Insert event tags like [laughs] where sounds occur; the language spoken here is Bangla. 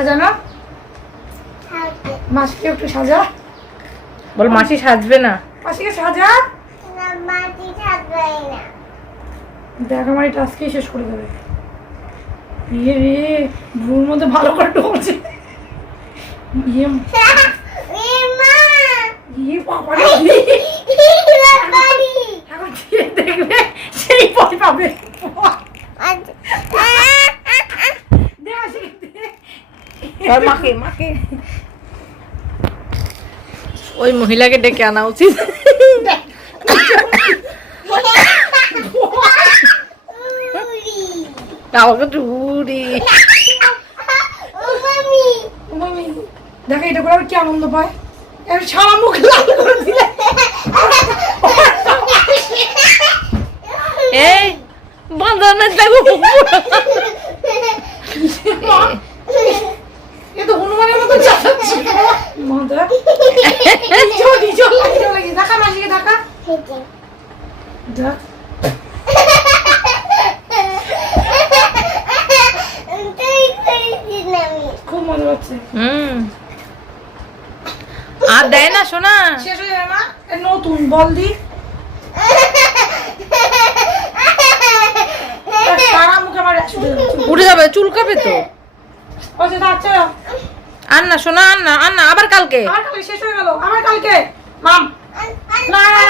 সাজানো? মাসিকে একটু সাজা। বল মাসি সাজবে না। মাসিকে সাজা। দেখ আমার এটা আজকেই শেষ করে দেবে। ইয়ে রে ভুর মধ্যে ভালো করে ঢুকছে। ইয়ে [laughs] ইয়ে বাবা রে [laughs] এখন দেখবে সেই ভয় পাবে দে মাসিকে দে। আর মাকে মাকে ওই মহিলাকে ডেকে আনা উচিত। [laughs] আমাকে দেখো এটা করে কি আনন্দ পায়? এবার সারা মুখ লাল করে দিলে। এই বাঁধানো [laughs] দেখো মাদা চল চল লাগি চল লাগি দেখা মাসিকে দেখা দেখ খুব মজা হচ্ছে। হুম। আর দেয় না শোনা শেষ হয়ে যাবে মা। নতুন বল দি। [laughs] উঠে যাবে চুলকাবে তো। তা আচ্ছা আর না শোনা আন্না আন্না আবার কালকে? আবার কালকে শেষ হয়ে গেল আবার কালকে। মাম। না না